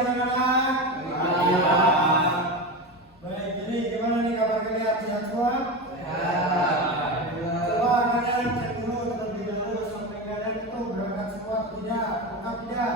anak-anak? Iya. Baik, jadi gimana nih kabar kalian? Sehat semua? Sehat. Coba kalian cek dulu terlebih dahulu sampai kalian itu berangkat semua atau tidak? Lengkap tidak?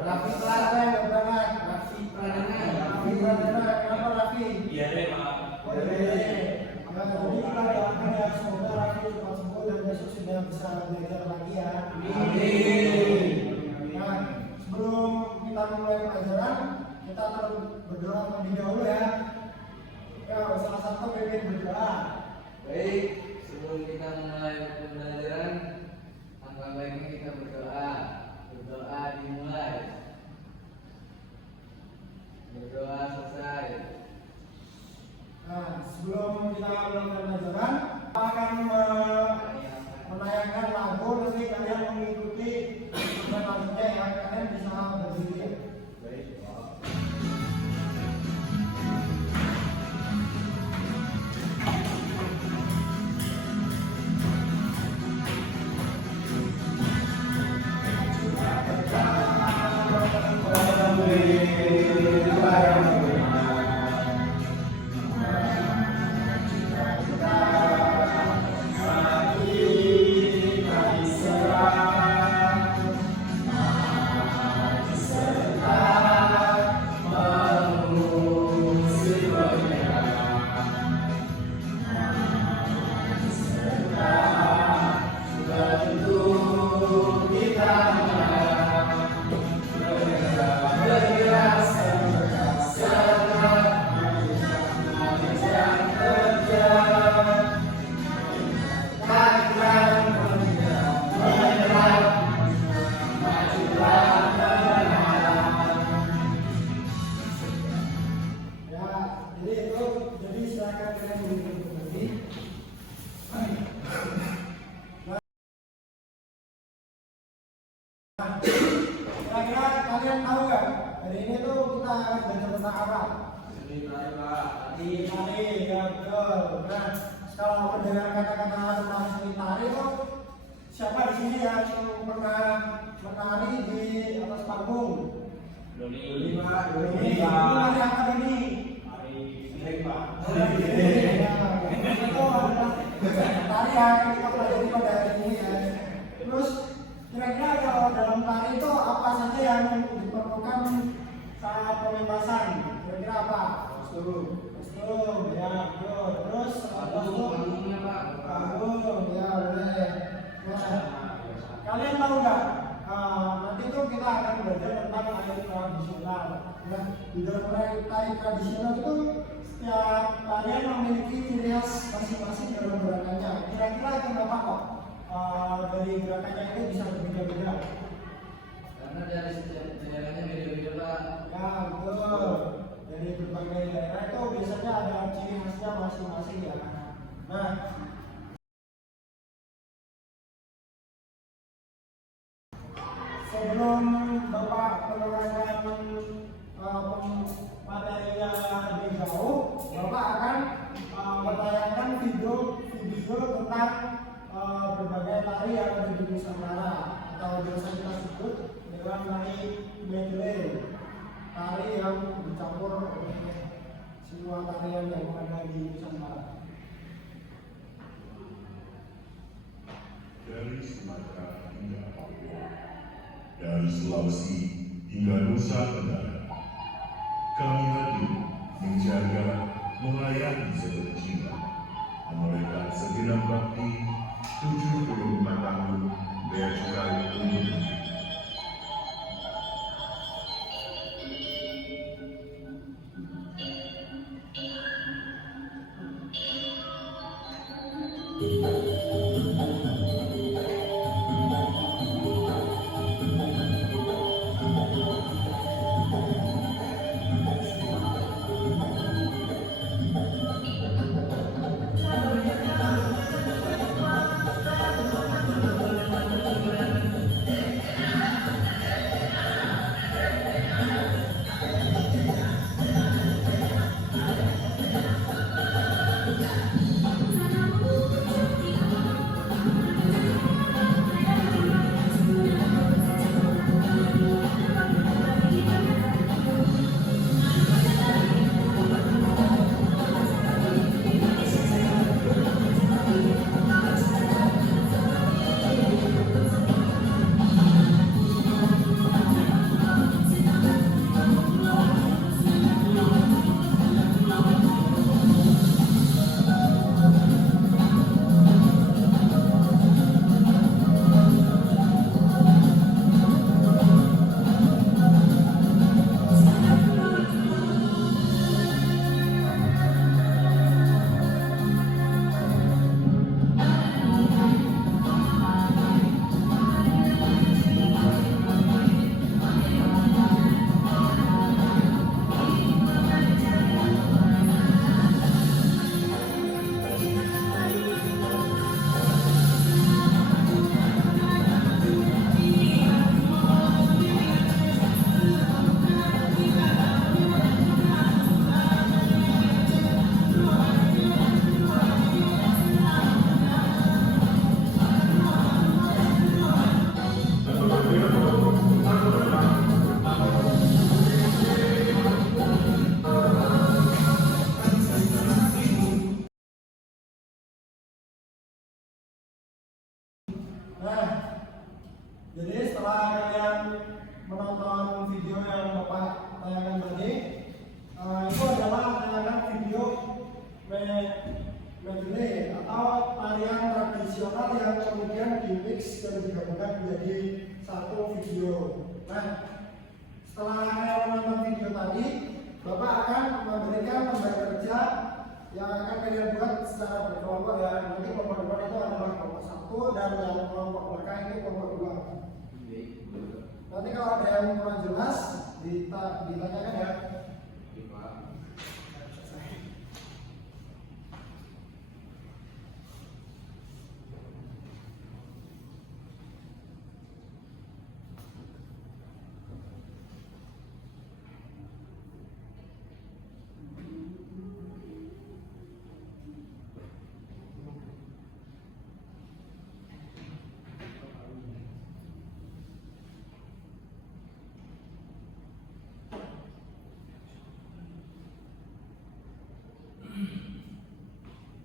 Raffi Siapa yang nggak berangkat? Raffi Pradana. Raffi Pradana, kenapa Raffi? Iya deh, Pak. Oh iya. Nah, jadi kita doakan ya semoga Raffi cepat sembuh dan besok sudah bisa belajar lagi ya. Amin. Nah, sebelum kita mulai pelajaran, kita akan berdoa terlebih dahulu ya. Ya, salah satu pimpin berdoa. Baik, sebelum kita mulai pembelajaran, langkah baiknya kita berdoa. Berdoa dimulai. Berdoa selesai. Nah, sebelum kita mulai pelajaran, kita akan menayangkan lagu, nanti kalian mengikuti dan nantinya ya kalian bisa berdiri. Baik. Ya, jadi silakan kalian berdiri. Kira-kira kalian tahu nggak? Hari ini tuh kita akan belajar tentang apa? Tari, ya betul. Nah, kalau mendengar kata-kata tentang seni tari itu siapa di sini yang pernah menari di atas panggung? Doni. Doni. Tari apa ini? Itu adalah tari yang kita pelajari pada hari ini ya. Terus kira-kira kalau dalam tari itu apa saja yang diperlukan saat pembebasan? Kira-kira apa? Kostum, ya betul. Terus Panggungnya, Pak. panggung, ya boleh. Nah, kalian tahu nggak? Nanti tuh kita akan belajar tentang tari tradisional. Nah, di dalam tari tradisional itu setiap tarian memiliki ciri khas masing-masing dalam gerakannya. Kira-kira kenapa kok dari gerakannya itu bisa berbeda-beda? Karena dari setiap daerahnya beda-beda, Pak. Ya betul. Dari berbagai daerah itu biasanya ada ciri khasnya masing-masing ya. Nah, sebelum Bapak menerangkan materinya lebih jauh, Bapak akan menayangkan video tentang berbagai tari yang ada di Nusantara atau biasa kita sebut dengan tari medley, tari yang dicampur oleh semua tarian yang ada di Nusantara. Dari Sumatera hingga Papua, dari Sulawesi hingga Nusa Tenggara, kami hadir menjaga, melayani seterusnya, memelihara segenap bakti 75 tahun Bea Cukai Umum. yang kemudian di mix dan digabungkan menjadi satu video. Nah, setelah kalian menonton video tadi, Bapak akan memberikan lembar kerja yang akan kalian buat secara berkelompok ya. Nanti kelompok depan itu adalah kelompok 1 dan yang kelompok belakang itu kelompok 2. Nanti kalau ada yang kurang jelas ditanyakan ya.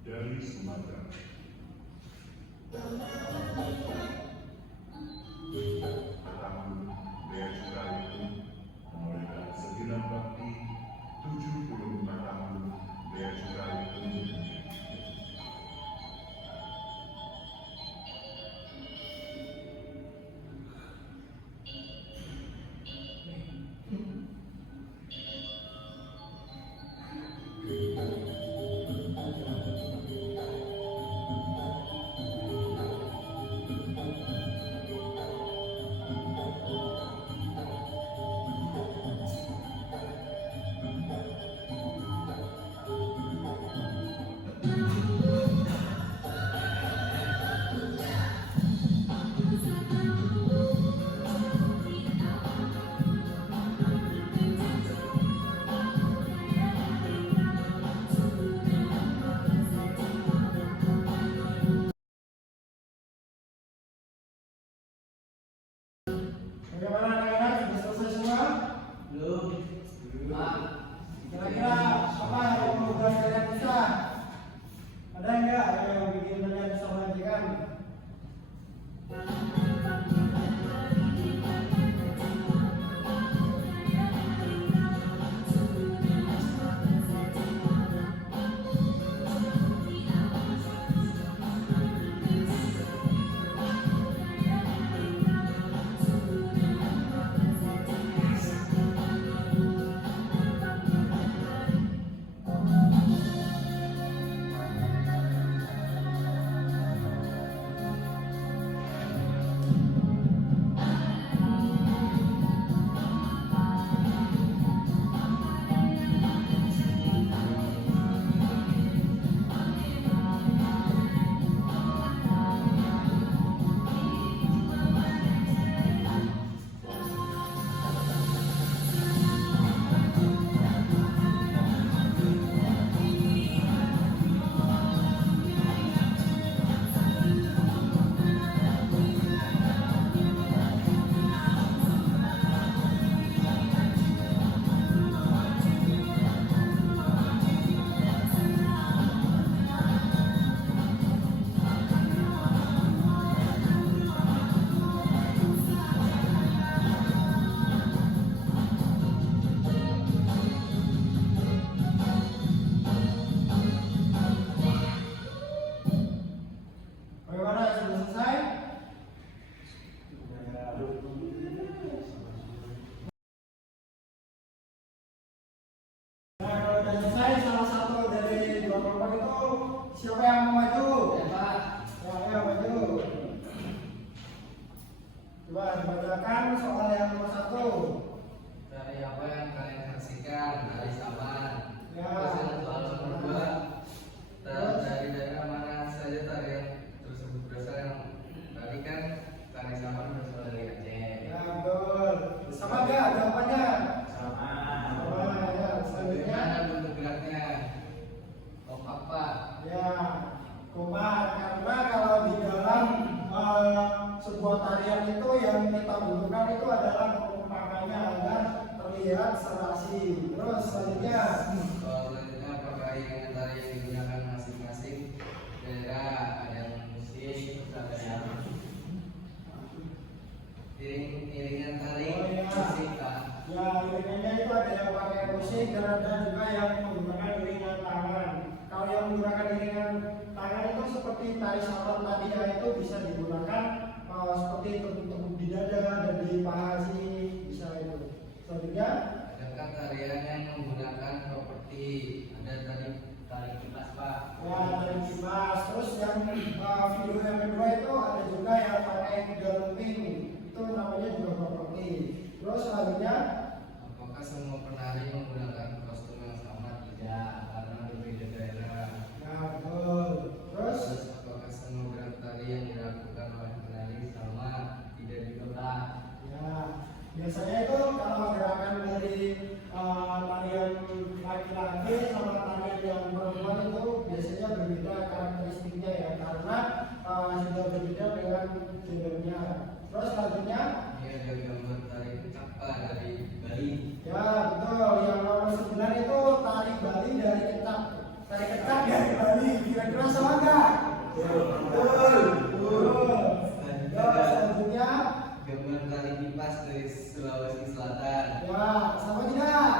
Dari Sumatera. Pertama, Bea Cukai itu menorehkan segenap bakti 75 tahun Bea Cukai Indonesia. Bagaimana anak-anak? Sudah selesai semua? Belum. Kira-kira apa yang membuat kalian bisa? Ada enggak yang bikin kalian bisa mengerjakan? Bagaimana? Sudah selesai? Nah, kalau sudah selesai, salah satu dari dua kelompok itu siapa yang mau maju? Ya, Pak. Ya, ayo maju. Coba dibacakan soal yang nomor 1. Dari apa yang kalian saksikan dari Saman. Ya. Terus yang soal nomor 2. Dari daerah mana saja tarian tersebut berasal? Yang tadi kan tari Saman berasal dari Aceh. Ya, betul. Sama enggak jawabannya? Sama. Sama, ya. Selanjutnya. Bagaimana bentuk geraknya? Oh, apa? Ya, komar. Karena kalau di dalam sebuah tarian itu yang kita butuhkan itu adalah kekompakannya agar terlihat serasi. Terus selanjutnya. Selanjutnya apakah iringan tari yang digunakan masing-masing daerah? Ada yang musik, terus ada yang iringan tari Oh, ya. musik, Pak. Ya, iringannya itu ada yang pakai musik dan ada juga yang menggunakan iringan tangan. Kalau yang menggunakan iringan tangan itu seperti seperti tari saman tadi ya, itu bisa digunakan seperti tekuk di dada dan di paha sini bisa itu. Selanjutnya Adakah tarian yang menggunakan properti? Ada tadi tari kipas Pak. ya dari kipas. Terus yang video yang kedua itu ada juga yang pakai galoping, itu namanya juga properti. Terus selanjutnya Apakah semua penari menggunakan kostum yang sama? Tidak, karena berbeda daerah. ya betul. Terus Terus apakah semua gerak tari yang dilakukan oleh penari sama? Tidak juga. ya biasanya itu kalau gerakan dari tarian laki-laki sama tarian yang perempuan itu biasanya berbeda karakteristiknya ya, karena sudah berbeda dengan gendernya. Terus selanjutnya Ini ada gambar tari kecak Pak dari Bali. ya betul, yang nomor 9 itu tari Bali dari Kecak. Tari Kecak dari Bali, kira-kira sama nggak? Betul. Ya, selanjutnya Gambar tari kipas dari Sulawesi Selatan. ya sama tidak?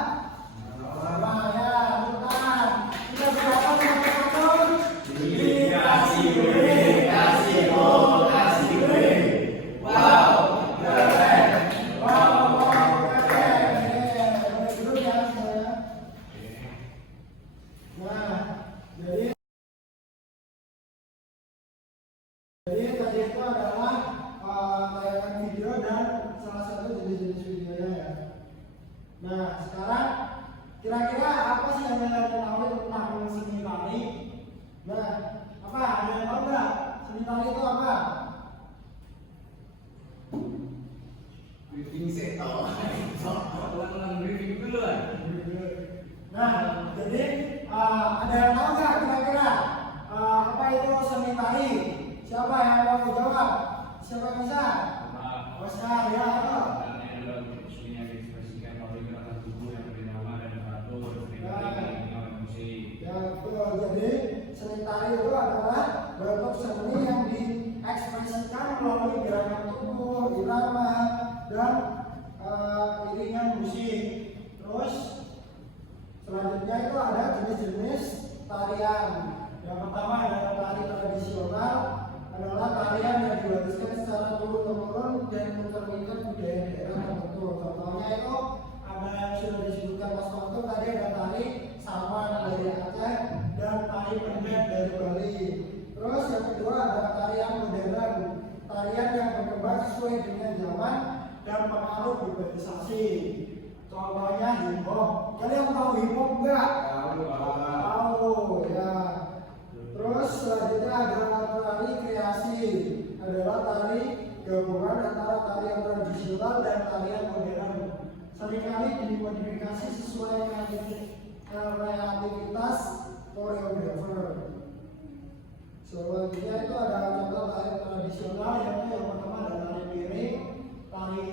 Sama ya, bukan. Kita berapa teman-teman? Kasih gue, kasih gue, kasih gue. Wow, keren. Wow, keren. Boleh duduk ya semuanya. Nah, jadi tadi itu adalah tayangan video dan salah satu jenis-jenis videonya ya. Nah, sekarang kira-kira apa sih yang kalian tahu tentang seni tari? Nah, apa? Ada yang tahu nggak? Seni tari itu apa? briefing seto. Ulang briefing dulu lah. Nah, jadi ada yang tahu nggak kira-kira apa itu seni tari? Siapa yang mau jawab? Siapa yang bisa? Oscar ya, apa? Ya betul. Jadi seni tari itu adalah bentuk seni yang diekspresikan melalui gerakan tubuh, irama, dan iringan musik. Terus selanjutnya itu ada jenis-jenis tarian. Yang pertama adalah tari tradisional, adalah tarian yang diwariskan secara turun-temurun dan mencerminkan budaya daerah tertentu. Contohnya itu ada yang sudah disebutkan Mas Manto tadi, ada tari saman dari Aceh dan tari pendet dari Bali. Terus yang kedua ada tarian modern, tarian yang berkembang sesuai dengan zaman dan pengaruh globalisasi. Contohnya hip hop. Kalian tahu hip hop enggak? Tahu ya. Terus selanjutnya ada tari kreasi, adalah tari gabungan antara tarian tradisional dan tarian modern. Seringkali dimodifikasi sesuai kreativitas koreografer. Selanjutnya itu ada contoh tari tradisional, yaitu yang pertama ada tari piring, tari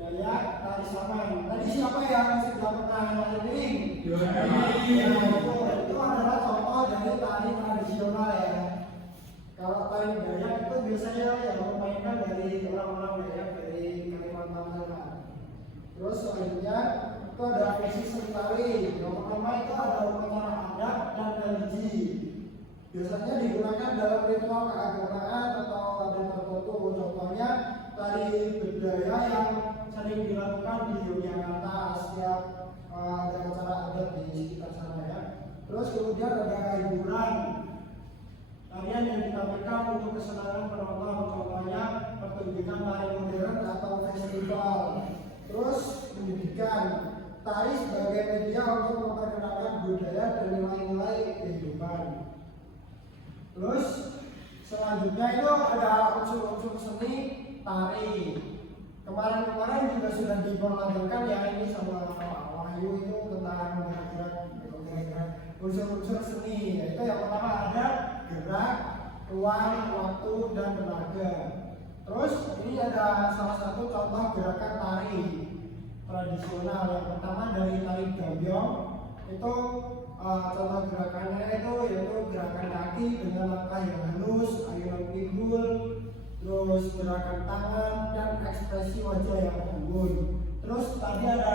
Dayak, tari saman. Tadi siapa yang sudah pernah tari piring? Itu adalah contoh dari tari tradisional ya. Kalau tari Dayak itu biasanya yang memainkan dari orang-orang Dayak dari Kalimantan Tengah. Terus selanjutnya itu ada fisik seni tari. Yang pertama itu ada upacara adat dan religi. Biasanya digunakan dalam ritual keagamaan atau adat tertentu. Contohnya tari budaya yang sering dilakukan di Yogyakarta setiap ada acara adat di sekitar sana ya. Terus kemudian ada hiburan, tarian yang ditampilkan untuk kesenangan penonton. Contohnya pertunjukan tari modern atau festival. Terus pendidikan, tari sebagai media untuk memperkenalkan budaya dan nilai-nilai kehidupan. Terus selanjutnya itu ada unsur-unsur seni tari. Kemarin-kemarin juga sudah diperkenalkan ya ini sama Pak Wahyu itu tentang gerak-gerak unsur-unsur seni. Yaitu yang pertama ada gerak, ruang, waktu, dan tenaga. Terus ini ada salah satu contoh gerakan tari tradisional. Yang pertama dari tari gambyong, itu contoh gerakannya itu yaitu gerakan kaki dengan langkah yang halus, ayunan pinggul, terus gerakan tangan dan ekspresi wajah yang anggun. Terus tadi ada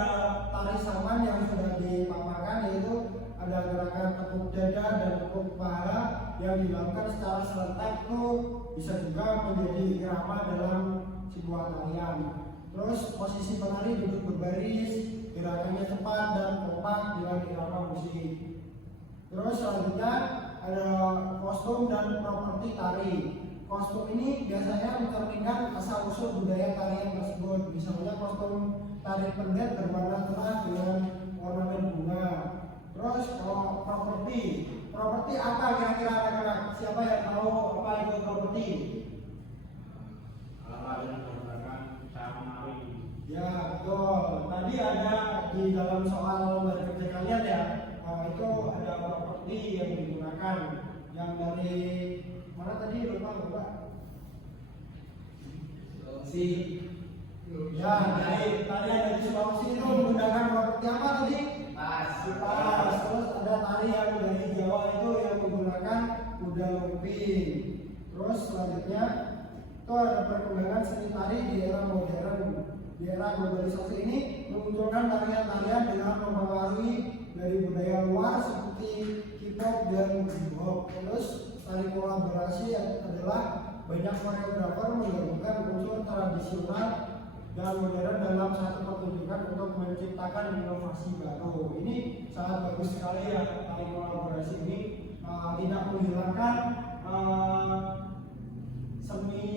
tari saman yang sudah dipaparkan, yaitu ada gerakan tepuk dada dan tepuk paha yang dilakukan secara serentak itu bisa juga menjadi irama dalam sebuah tarian. Terus posisi penari duduk berbaris, gerakannya cepat dan kompak dengan irama musik. Terus selanjutnya ada kostum dan properti tari. Kostum ini biasanya mencerminkan asal usul budaya tarian tersebut. Misalnya kostum tari pendet berwarna cerah dengan ornamen bunga. Terus kalau properti apa kira-kira anak-anak? Siapa yang tahu apa itu properti? Alat yang menggunakan cara menari. Ya betul. Tadi ada di dalam soal lembar kerja kalian ya. Itu ada properti yang digunakan. Yang dari mana tadi lupa. Sulawesi. Ya, tadi ada di Sulawesi itu menggunakan properti apa tadi? Kipas. Terus ada tari yang dari Jawa itu yang menggunakan kuda lumping. Terus selanjutnya itu ada perkembangan seni tari di era modern. Di era globalisasi ini memunculkan tarian-tarian dengan mempengaruhi dari budaya luar seperti K-pop dan hip-hop. Terus tari kolaborasi adalah banyak koreografer menggabungkan unsur tradisional dan modern dalam satu pertunjukan untuk menciptakan inovasi baru. Ini sangat bagus sekali ya, tari kolaborasi ini tidak menghilangkan seni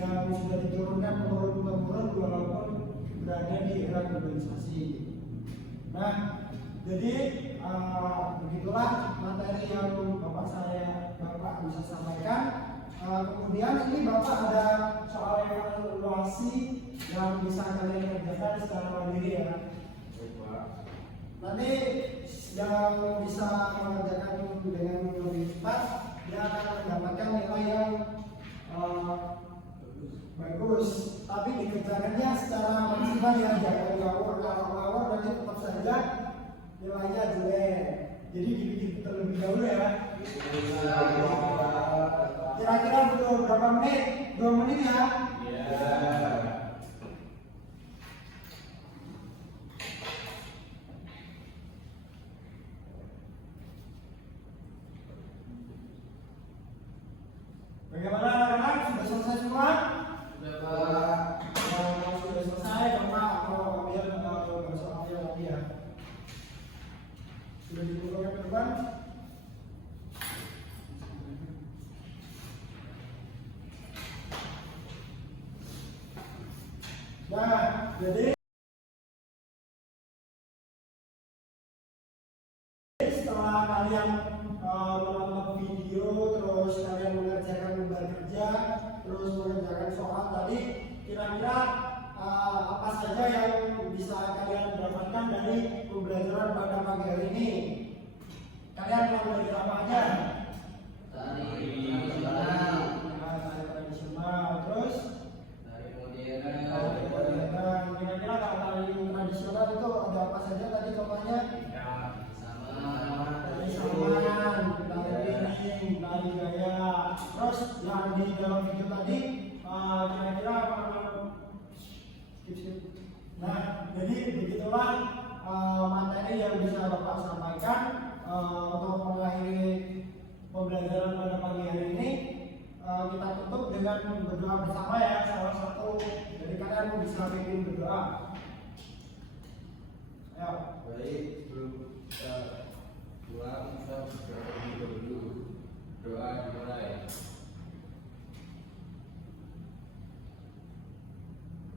yang sudah diturunkan temurun walaupun berada di era globalisasi. Nah, jadi begitulah materi yang Bapak bisa sampaikan. Kemudian ini Bapak ada soal evaluasi yang bisa kalian kerjakan secara mandiri ya. Nanti yang bisa mengerjakan dengan lebih cepat dia akan mendapatkan nilai yang bagus, tapi dikerjakannya secara maksimal ya, jangan ngawur nanti tetap saja nilainya jelek. Jadi dibikin terlebih dahulu ya. Kira-kira butuh berapa menit? 2 menit ya? Bagaimana anak-anak? Sudah selesai semua? Sudah Pak. Kalau sudah selesai, Bapak mau ambil soalnya lagi ya. Sudah dibuka ke depan? Nah, jadi setelah kalian menonton video, terus kalian mengerjakan lembar kerja, terus mengerjakan soal tadi, kira-kira apa saja yang bisa kalian dapatkan dari pembelajaran pada pagi hari ini? Kalian mau belajar apa aja? Tari tradisional. Tari tradisional, terus Tari modern. kira-kira kalau tari tradisional itu ada apa saja tadi contohnya? Tari saman, tari piring, tari gaya. Terus yang di dalam video tadi kira-kira apa? Skip. Nah, jadi begitulah materi yang bisa Bapak sampaikan untuk mengakhiri pembelajaran pada pagi hari ini. Kita tutup dengan berdoa bersama ya. Salah satu dari kalian bisa bikin berdoa. Ayo. Baik, sebelum kita pulang kita berdoa dulu. Doa dimulai.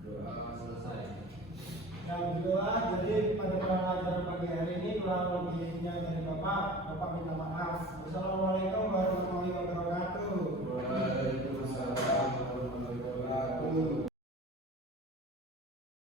Doa selesai. Nah, begitulah. Jadi pada pelajaran pagi hari ini kurang lebihnya dari Bapak minta maaf. Wassalamualaikum